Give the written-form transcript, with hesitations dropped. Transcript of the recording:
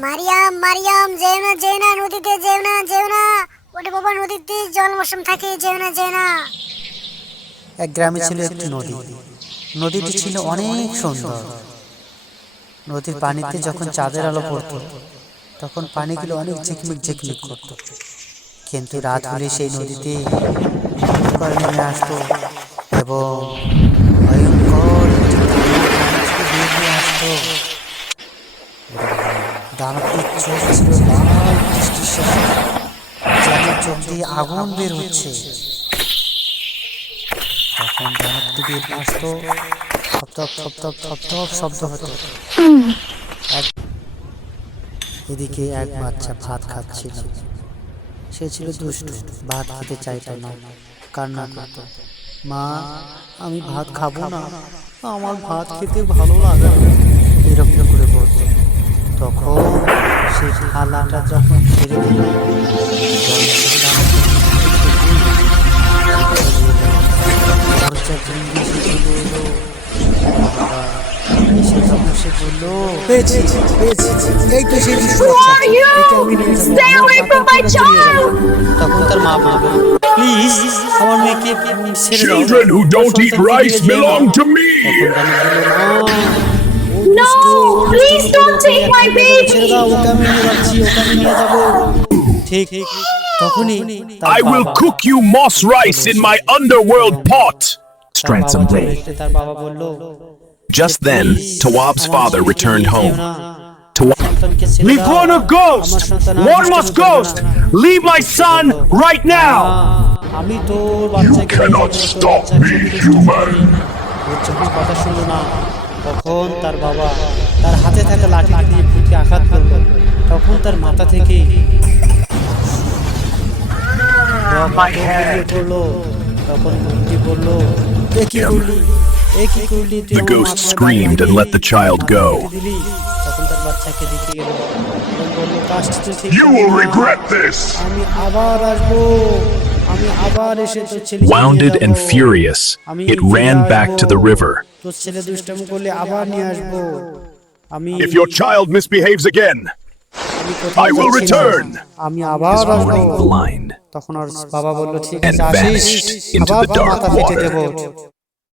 মারিয়াম মারিয়াম যেও না নদীতে যেও না ওরে বাবা নদীতে জল মৌসুম থাকে যেও না। এক গ্রামে ছিল একটি নদী। নদীটি ছিল অনেক সুন্দর। নদীর পানিতে যখন চাঁদের আলো পড়তো তখন পানিগুলো অনেক ঝিকমিক ঝিকমিক করত। কিন্তু রাত হলে সেই নদীতে করে নেমে আসতো এবং ভয়ঙ্কর একটি দানব বের হয়ে আসতো। দানবটির চোখ ছিল লাল দৃষ্টির, যেন চোখ দিয়ে আগুন বের হচ্ছে। তখন দানবটি বের আসতো, থপথপ থপথপ থপথপ শব্দ হতো। এদিকে এক বাচ্চা ভাত খাচ্ছিল। সে ছিল দুষ্টু, ভাত খেতে চাইতো না, কান্না করত। মা, আমি ভাত খাবো না, আমার ভাত খেতে ভালো লাগে না, এরকম করে বলত। তখন সে থালাটা যখন ছেড়ে দিল, দরজা ভেঙে সে চলে এলো। এসে যখন সে বলল, পেয়েছি পেয়েছি, এই তো সেই দুষ্টু বাচ্চা, একে আমি নিয়ে যাবো। তখন তার মা বলল, প্লিজ আমার মেয়েকে ছেড়ে দাও। Children who don't eat rice belong to me. তখন দানব বলল, না, No, please don't take my baby. ছেড়ে দাও, ওকে আমি নিয়ে যাচ্ছি, ওকে আমি নিয়ে যাবো। ঠিক তখনই I will cook you moss rice in my underworld pot. Strand some day. তার বাবা বলল, Just then, Tawab's father returned home. We've a ghost! One must ghost! Leave my son right now! আমি তোর বাচ্চাকে cannot stop me, human. ওর চোখের কথা শুনলো না। তখন তার বাবা তার হাতে থাকা লাঠি দিয়ে পিঠে আঘাত করলো। তখন তার মাথা থেকে পড়লো। তখন মূর্তি বললো, এ কি করলি? The ghost screamed and let the child go. তখন তার বাচ্চাকে দেখে গেল এবং বলল, কাজটা তো ঠিক You will regret this. আমি আবার আসবো, আমি আবার এসে তোর ছেলে Wounded and furious, it ran back to the river. তোর ছেলে দুষ্টামি করলে আবার নিয়ে আসবো। আমি If your child misbehaves again, I will return. আমি আবার His আসবো। warning blind তখন ওর বাবা বলল, ঠিক and আছে, আসিস, vanished into আবার the dark মাথা ফেটে water. দেবো।